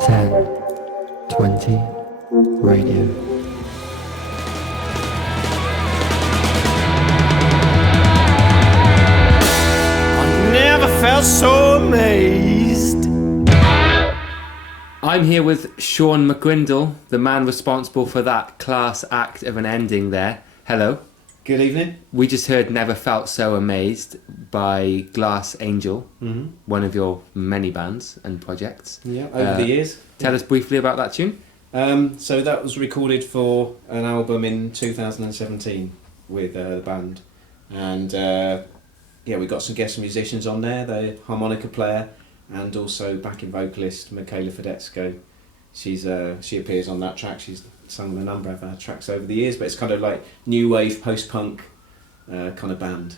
10, 20, radio. I never felt so amazed. I'm here with Shaun McCrindle, the man responsible for that class act of an ending there. Hello. Good evening. We just heard Never Felt So Amazed by Glass Angel, one of your many bands and projects. Yeah, over the years. Tell us briefly about that tune. So that was recorded for an album in 2017 with the band. And we got some guest musicians on there, the harmonica player and also backing vocalist Michaela Fedetsko. She appears on that track. She's sung a number of our tracks over the years, but it's kind of like new wave post-punk kind of band.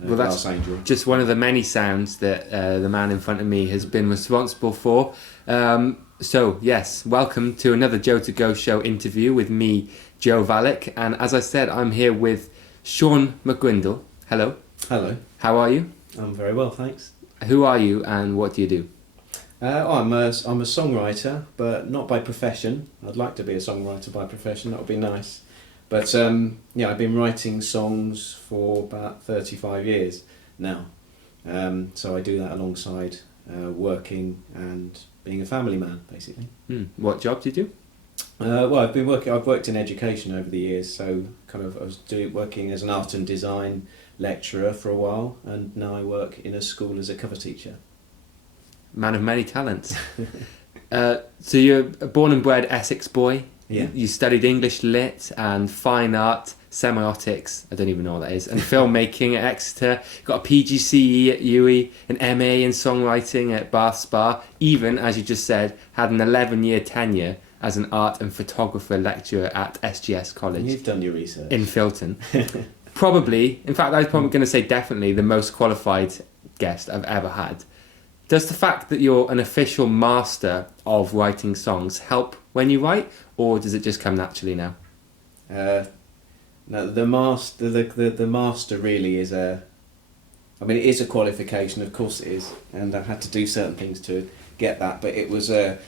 Well, that's Glass Angel. Just one of the many sounds that the man in front of me has been responsible for. So yes, welcome to another Joe to Go show interview with me, Joe Valek, and as I said, I'm here with Shaun McCrindle. Hello. Hello. How are you? I'm very well, thanks. Who are you and what do you do? I'm a songwriter, but not by profession. I'd like to be a songwriter by profession, that would be nice. But I've been writing songs for about 35 years now. So I do that alongside working and being a family man, basically. What job do you do? I've worked in education over the years, so I was working as an art and design lecturer for a while, and now I work in a school as a cover teacher. Man of many talents. So you're a born and bred Essex boy. Yeah. You studied English lit and fine art, semiotics, I don't even know what that is, and filmmaking at Exeter. Got a PGCE at UWE, an MA in songwriting at Bath Spa. Even, as you just said, had an 11-year tenure as an art and photographer lecturer at SGS College. You've done your research. In Filton. Probably, in fact, I was probably going to say definitely the most qualified guest I've ever had. Does the fact that you're an official master of writing songs help when you write, or does it just come naturally now? No, the master really is it is a qualification, of course it is, and I've had to do certain things to get that, but it was the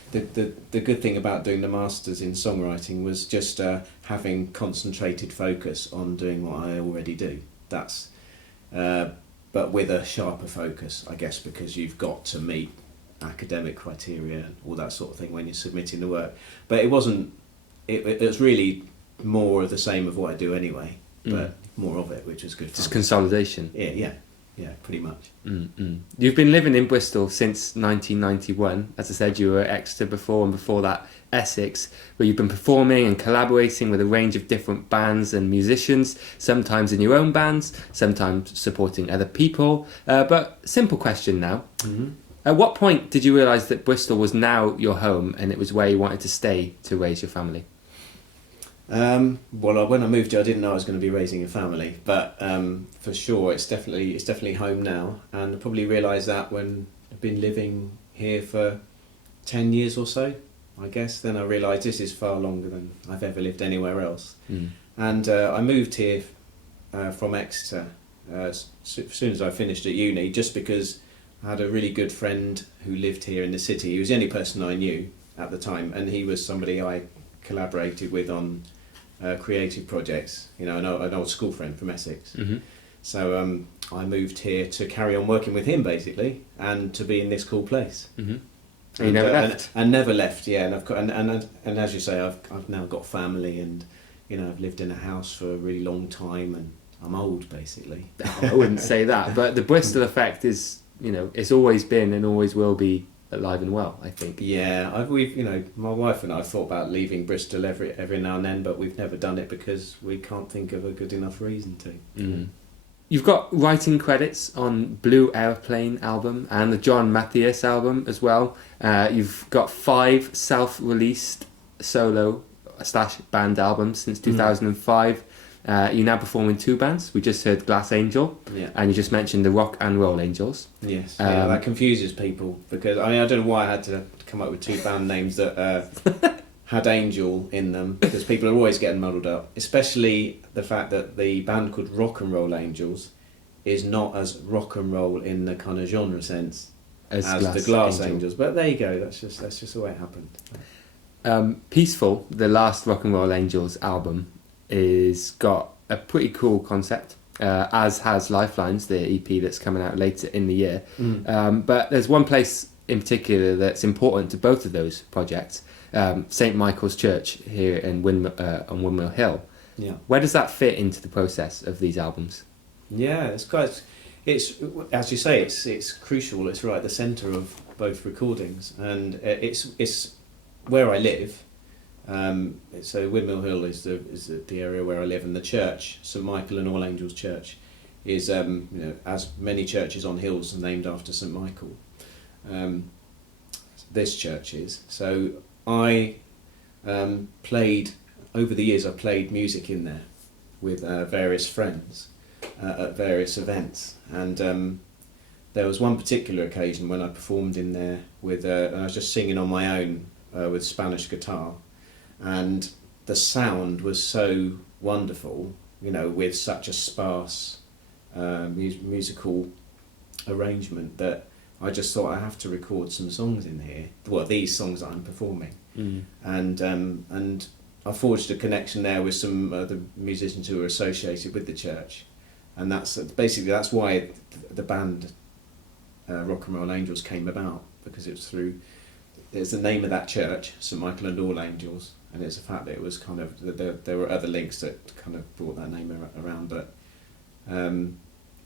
good thing about doing the masters in songwriting was just having concentrated focus on doing what I already do. That's but with a sharper focus, I guess, because you've got to meet academic criteria and all that sort of thing when you're submitting the work. But it wasn't. It was really more of the same of what I do anyway, but more of it, which was good. Just consolidation. Yeah, pretty much. You've been living in Bristol since 1991. As I said, you were at Exeter before, and before that Essex, where you've been performing and collaborating with a range of different bands and musicians, sometimes in your own bands, sometimes supporting other people. But simple question now. At what point did you realise that Bristol was now your home and it was where you wanted to stay to raise your family? When I moved here, I didn't know I was going to be raising a family, but for sure, it's definitely home now. And I probably realised that when I've been living here for 10 years or so, I guess. Then I realised this is far longer than I've ever lived anywhere else. And I moved here from Exeter as soon as I finished at uni, just because I had a really good friend who lived here in the city. He was the only person I knew at the time, and he was somebody I collaborated with on creative projects, an old school friend from Essex. So I moved here to carry on working with him, basically, and to be in this cool place. And you never left? And never left, yeah. And I've got, and as you say, I've now got family, and I've lived in a house for a really long time, and I'm old, basically. I wouldn't say that, but the Bristol effect is, it's always been and always will be alive and well, I think. Yeah, my wife and I thought about leaving Bristol every now and then, but we've never done it because we can't think of a good enough reason to. You've got writing credits on Blue Airplane album and the John Matthias album as well. You've got 5 self-released solo/band albums since 2005. You now perform in 2 bands. We just heard Glass Angel, and you just mentioned the Rock and Roll Angels. Yes, that confuses people because I don't know why I had to come up with 2 band names that had Angel in them, because people are always getting muddled up, especially the fact that the band called Rock and Roll Angels is not as rock and roll in the kind of genre sense as the Glass Angels. But there you go. That's just the way it happened. Peaceful, the last Rock and Roll Angels album, is got a pretty cool concept, as has Lifelines, the EP that's coming out later in the year. But there's one place in particular that's important to both of those projects, St Michael's Church here in on Windmill Hill. Yeah. Where does that fit into the process of these albums? Yeah, it's as you say, it's crucial. It's right at the centre of both recordings, and it's where I live. So Windmill Hill is the area where I live, and the church, St Michael and All Angels Church, is as many churches on hills are named after St Michael. This church is. So I played over the years. I played music in there with various friends at various events, and there was one particular occasion when I performed in there with and I was just singing on my own with Spanish guitar, and the sound was so wonderful, with such a sparse musical arrangement, that I just thought I have to record some songs in here. Well, these songs that I'm performing, and I forged a connection there with some other musicians who were associated with the church, and that's why the band Rock and Roll Angels came about, because there's the name of that church, St Michael and All Angels, and it's the fact that it was kind of there were other links that kind of brought that name around, but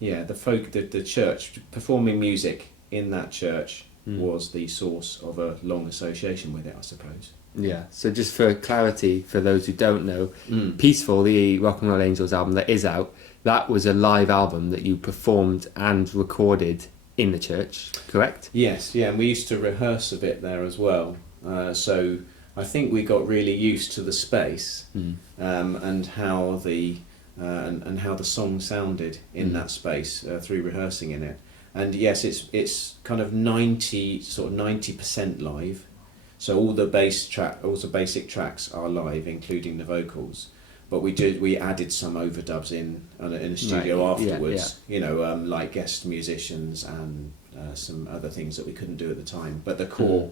the church performing music in that church was the source of a long association with it, I suppose. Yeah, so just for clarity, for those who don't know, Peaceful, the Rock and Roll Angels album that is out, that was a live album that you performed and recorded in the church, correct? Yes, yeah, and we used to rehearse a bit there as well. So I think we got really used to the space and how the song sounded in that space through rehearsing in it. And yes, it's kind of 90% live. So all the basic tracks are live, including the vocals. But we added some overdubs in a studio afterwards. Yeah. Like guest musicians and some other things that we couldn't do at the time. But the core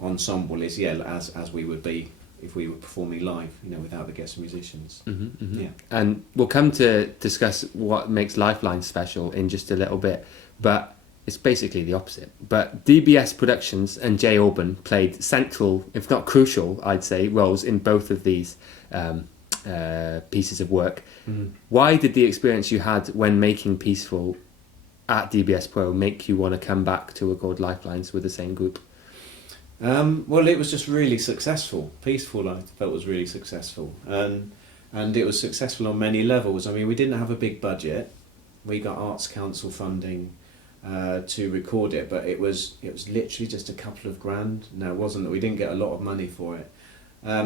ensemble is as we would be if we were performing live, without the guest musicians. Yeah. And we'll come to discuss what makes Lifeline special in just a little bit, but it's basically the opposite. But DBS Productions and Jay Orban played central, if not crucial, I'd say, roles in both of these pieces of work. Why did the experience you had when making Peaceful at DBS Pro make you want to come back to record Lifelines with the same group? Well, it was just really successful. Peaceful, I felt, was really successful, and it was successful on many levels. I mean, we didn't have a big budget. We got Arts Council funding to record it, but it was literally just a couple of grand. No, it wasn't. We didn't get a lot of money for it,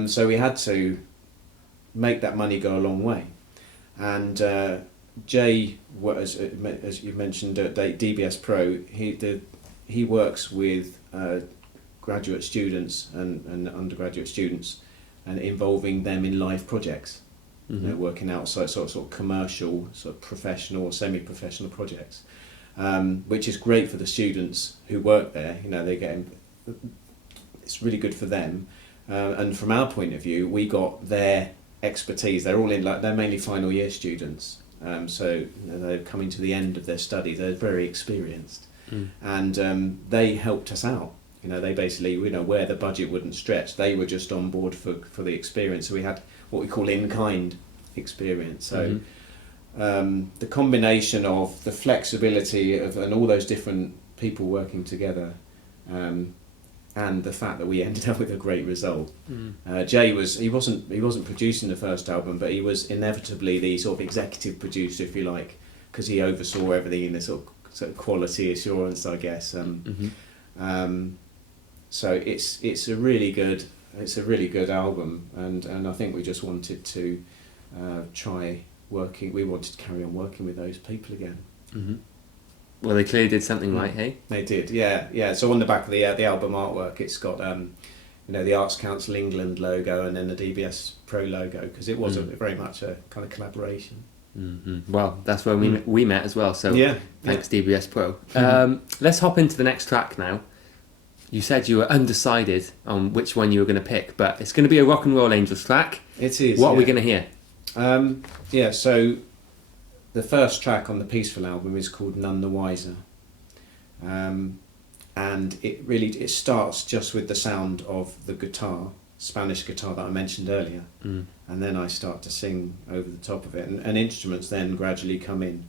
so we had to make that money go a long way. And Jay, as you mentioned, at DBS Pro, he works with graduate students and undergraduate students, and involving them in live projects, working out sort of commercial, sort of professional or semi-professional projects, which is great for the students who work there. It's really good for them, and from our point of view, we got their expertise. They're all they're mainly final year students, so they're coming to the end of their study. They're very experienced, and they helped us out. They basically, where the budget wouldn't stretch, they were just on board for the experience. So we had what we call in-kind experience. So the combination of the flexibility and all those different people working together, and the fact that we ended up with a great result. Jay wasn't producing the first album, but he was inevitably the sort of executive producer, if you like, because he oversaw everything in the sort of quality assurance, I guess. So it's a really good album, and I think we just wanted to we wanted to carry on working with those people again. Well, they clearly did something right, hey? They did, yeah. So on the back of the album artwork, it's got the Arts Council England logo and then the DBS Pro logo, because it was very much a kind of collaboration. Well, that's where we met as well. So Yeah. thanks DBS Pro. Let's hop into the next track now. You said you were undecided on which one you were going to pick, but it's going to be a Rock and Roll Angels track. It is. What are we going to hear? So the first track on the Peaceful album is called None the Wiser. And it starts just with the sound of the guitar, Spanish guitar that I mentioned earlier. And then I start to sing over the top of it, and instruments then gradually come in.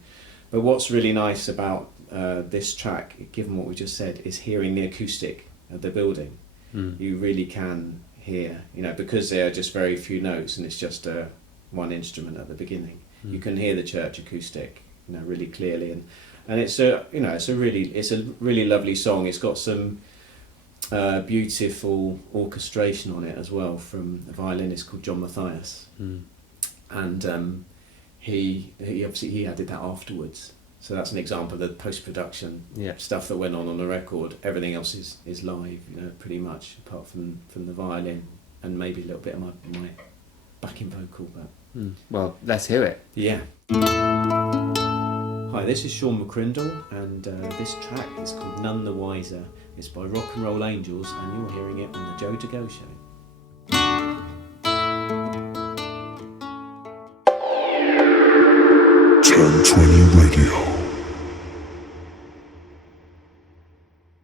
But what's really nice about this track, given what we just said, is hearing the acoustic of the building. You really can hear, because there are just very few notes and it's just one instrument at the beginning. You can hear the church acoustic, really clearly, and it's a really lovely song. It's got some beautiful orchestration on it as well from a violinist called John Matthias, and he obviously added that afterwards. So that's an example of the post-production stuff that went on the record. Everything else is live, pretty much, apart from the violin and maybe a little bit of my backing vocal. But well, let's hear it. Yeah. Hi, this is Shaun McCrindle, and this track is called None the Wiser. It's by Rock and Roll Angels, and you're hearing it on the Joe to Go Show. Turn 20 Radio.